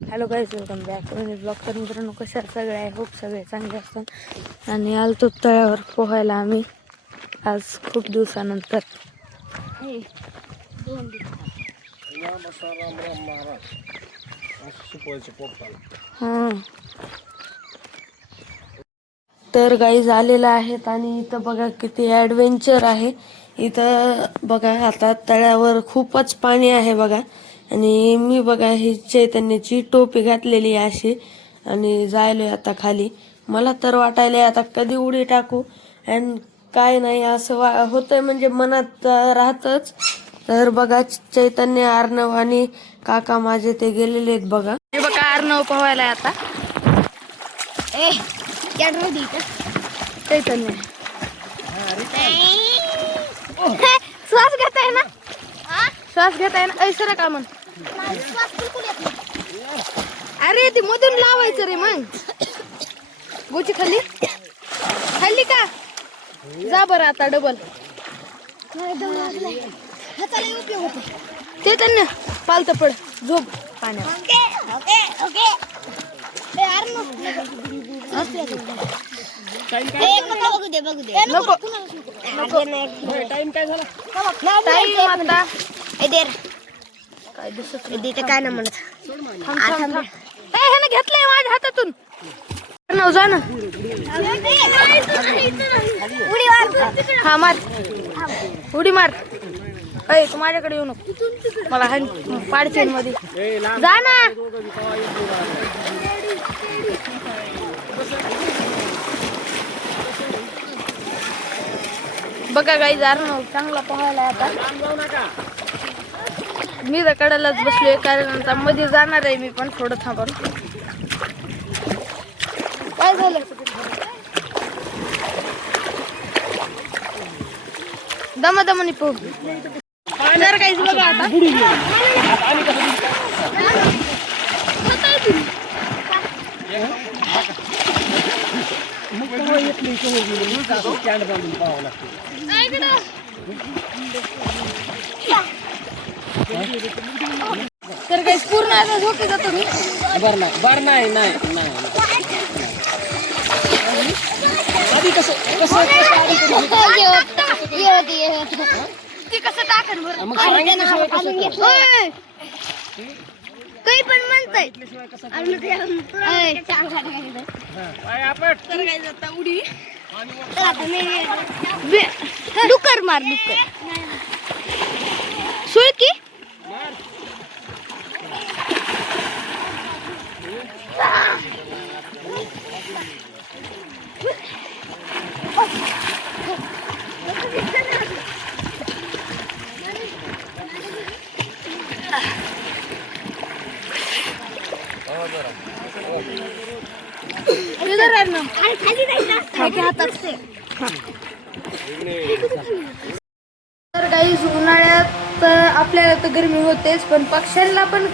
Hello guys, welcome back to blog. तर मित्रांनो, कशा सगळे आहे? होप सगळे चांगले असतात. आणि आलतो तळ्यावर पोहायला आम्ही आज खूप दिवसानंतर. हां, तर गाईज आलेला आहेत आणि इथं बघा किती ॲडव्हेंचर आहे. इथं बघा आता तळ्यावर खूपच पाणी आहे बघा. आणि मी बघा ही चैतन्याची टोपी घातलेली आहे अशी आणि जायलोय आता खाली. मला तर वाटायलंय आता कधी उडी टाकू आणि काय नाही असं होतंय, म्हणजे मनात राहतच. तर बघा चैतन्य, अर्णव आणि काका माझे ते गेलेले आहेत बघा. हे बघा अर्णव पोहायला आता. चैतन्य श्वास घेताय ना, श्वास घेताय ना. ऐसर का मग? अरे ती मधून लावायचं रे मग. गोची खाल्ली खाल्ली का? जा बरं आता डबल. चैतन्य पालत पड, झोप पाण्यात. नको टाइम काय झाला? टाइम आता काय दिसत काय ना म्हणत. ह्यानं घेतलंय माझ्या हातातून. जा ना, उडी मार. हा मार, उडी मार. अय तू माझ्याकडे येऊ नको, मला पाडचेन मध्ये जा ना. बघा गाईज, अर्णव चांगला पोहायला आता. मी तर कडेलाच बसलोय कारण आता मध्ये जाणार आहे मी पण थोडं थांबून. काय झालं? दमादमानी पोह. तर गाईज बघा आता तर काही पूर्ण आता झोपी जातो मी. बर नाही आधी कसं ती कसं टाकन बरं काही पण म्हणताय. उडी डुकर मार, डुकर सुळकी. तर गाईज, उन्हाळ्यात आपल्याला तर गरमी होतेच, पण पक्ष्यांना पण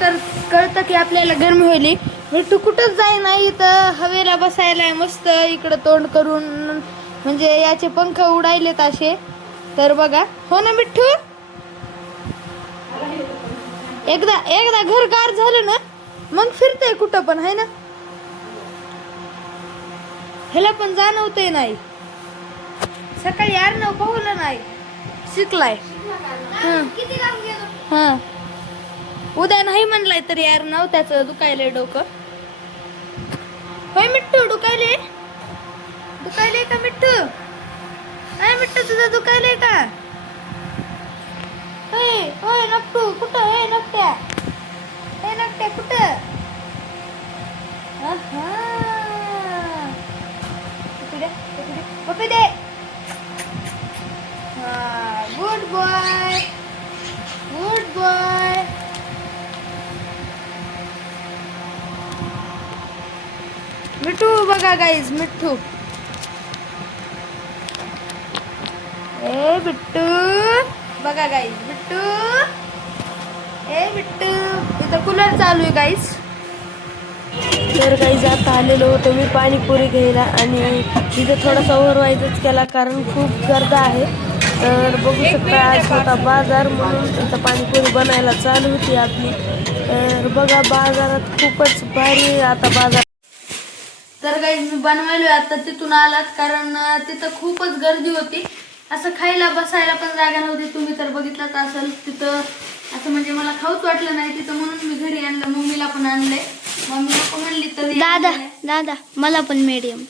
कळतं की आपल्याला गरमी होईल. मिठू कुठंच जाई नाही, तर हवेला बसायला मस्त इकडं तोंड करून, म्हणजे याचे पंख उडायलेत असे. तर बघा, हो ना मिठू, एकदा घर गार झालं ना मग फिरतंय कुठं पण, आहे ना. ह्याला पण जाणवतंय नाही. सकाळी अर्णव पाहुलं नाही, शिकलाय. हा, उद्या नाही म्हणलाय तरी अर्णव, त्याचं दुखायलंय डोकं. होय मिठ्ठू, दुखायले का मिठ्ठू? अय मिठ्ठू, तुझं दुखायलंय का? होय नकटू कुठं? हे नकट्या कुठं? पपी दे. Good boy. मिठू बघा गाईज, मिठू. ए बिट्टू बघा गाईज, बिट्टू. ए बिट्टू, इथं कूलर चालू आहे गाईज. तर गाईज आता आलेलो होतो मी पाणीपुरी घ्यायला आणि तिथे थोडासा ओव्हरवाईजच केला कारण खूप गर्दी आहे. तर बघू शकता आज होता बाजार म्हणून इथं पाणीपुरी बनायला चालू होती आपली. तर बघा बाजारात खूपच भारी आहे आता बाजार. तर काही मी बनवायलो आता तिथून आलात, कारण तिथं खूपच गर्दी होती. असं खायला बसायला पण जागा नव्हती. तुम्ही तर बघितलंच असेल तिथं. असं म्हणजे मला खाऊच वाटलं नाही तिथं, म्हणून मी घरी आणलं. मम्मीला पण आणलंय. मम्मी नको म्हणली तर दादा मला पण मीडियम.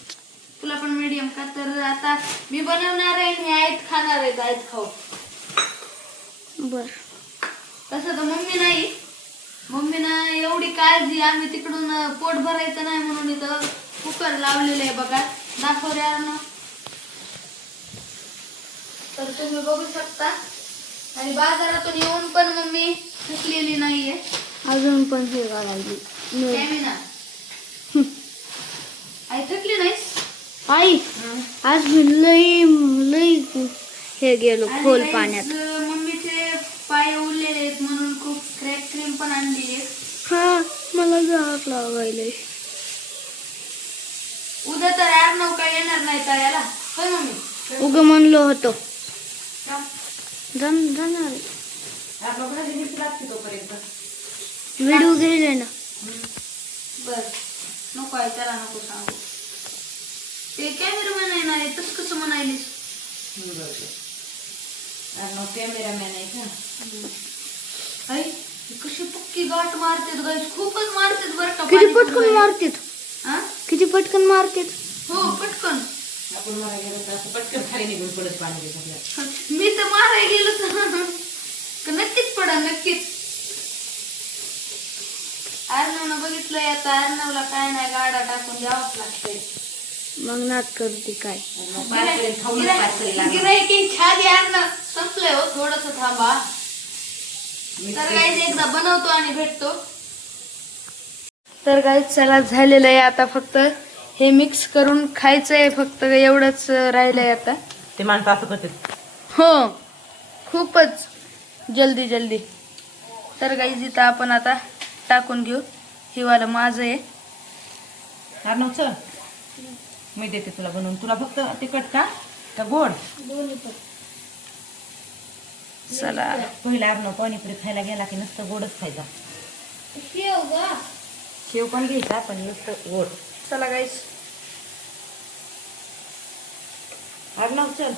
तुला पण मीडियम का? तर आता मी बनवणार आहे आणि आईत खाणार आहे. आईत खाऊ. बर. तसं तर मम्मी नाही. मम्मीनं एवढी काळजी, आम्ही तिकडून पोट भरायचं नाही म्हणून इथं कुकर लावलेलं आहे बघा. दाखव रे ना. तर तुम्ही बघू शकता. आणि बाजारातून येऊन पण मम्मी थकलेली नाहीये अजून पण हे घालायली. आई थकली नाहीस? आई आज मी लई हे गेलो खोल पाण्यात. मम्मीचे पाय उरलेले आहेत म्हणून खूप क्रॅक क्रीम पण आणली आहे. हा मला जाग लागायलंय. उद्या तर अर्णव काय येणार नाही तळ्याला, होय मम्मी? उग म्हणलो होतो जाणार. व्हिडिओ गेले ना. बर नको आहे त्याला नको सांगू. ते कॅमेरामॅन आहे ना, तस कसं म्हणायलीस? कॅमेरामॅन आहे का? आई कशी पक्की गाठ मारतेत गाईस, खूपच मारतेत बरं का. किती पटकन मारतेत. हा किती पटकन मारतेत. हो पटकन. आपण मारा गेलो तर असं पटकन खाली निघून पडत पाणी देतात. मी तर मारायला गेलो तर नक्कीच पडा, नक्कीच. अर्णवनं बघितलंय आता. अर्णवला काय नाही, गाडा टाकून द्यावंच लागतंय. मग नाच करते काय. गिरायकी छादी अर्णव संपलंय हो, थोडस थांबा. तर गाईज एकदा बनवतो आणि भेटतो. तर गाईज चला झालेलं आहे आता. फक्त हे मिक्स करून खायचंय, फक्त एवढंच राहिलंय आता. ते माणसं असं करते. हो खूपच जल्दी जल्दी. तर गाईज इथं आपण आता टाकून घेऊ. हे वाला माझं आहे. अर्णव चल मी देते तुला बनवून. तुला फक्त तिखट का गोड? चला पहिला अर्णव पाणीपुरी खायला गेला की नुसतं गोडच खायचा. शेव पण घ्यायचा पण नुसतं गोड. चला गाईज. अर्णव चल.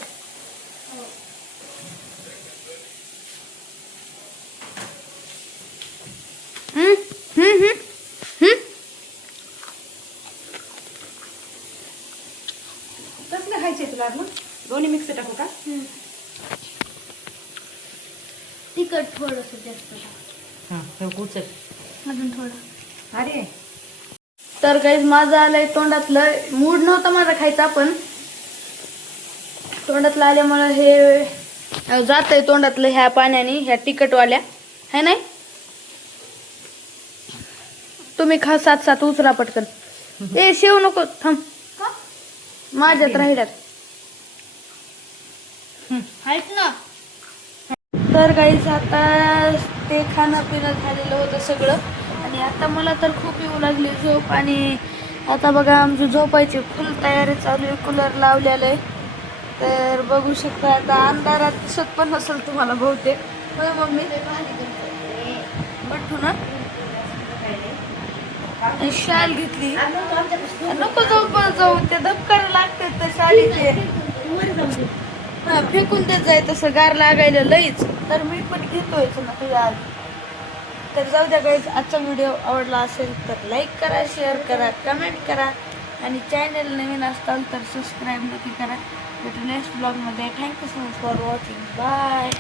कसलं खायचंय तुला अर्णव? दोन्ही मिक्स टाकू का? तिखट थोडस जास्त. हां हे उचल अजून थोडं. अरे तर गाईज माझं आलंय तोंडातलं. मूड नव्हता माझा खायचा, पण तोंडातलं आल्यामुळे हे जातंय तोंडातलं ह्या पाण्याने, ह्या तिखटवाल्या है नाही. तुम्ही खा साथ साथ उचला पटकन. ए शेव नको, थांब माझ्यात राहिल्यात. ऐक ना. तर गाईज आता ते खाणं पिणं झालेलं होतं सगळं. आणि आता मला तर खूप येऊ लागली झोप. आणि आता बघा आमची झोपायची फुल तयारी चालू आहे. कूलर लावलेलं आहे. तर बघू शकता आता अंधारात दिसत पण नसेल तुम्हाला बहुतेक, होय मम्मी? बट्टू ना शाल घेतली. नको जाऊ ते धबकार लागते त्या शालीचे. हा फेकून देत जाय तसं, गार लागायला लईच. तर मी पण घेतोय ना तुझ्या आज. तर जाऊ द्या गाईज. आजचा व्हिडिओ आवडला असेल तर लाईक करा, शेअर करा, कमेंट करा. आणि चॅनल नवीन असताल तर सबस्क्राईब नक्की करा. भेटू नेक्स्ट ब्लॉगमध्ये. Thank you so much for watching. Bye.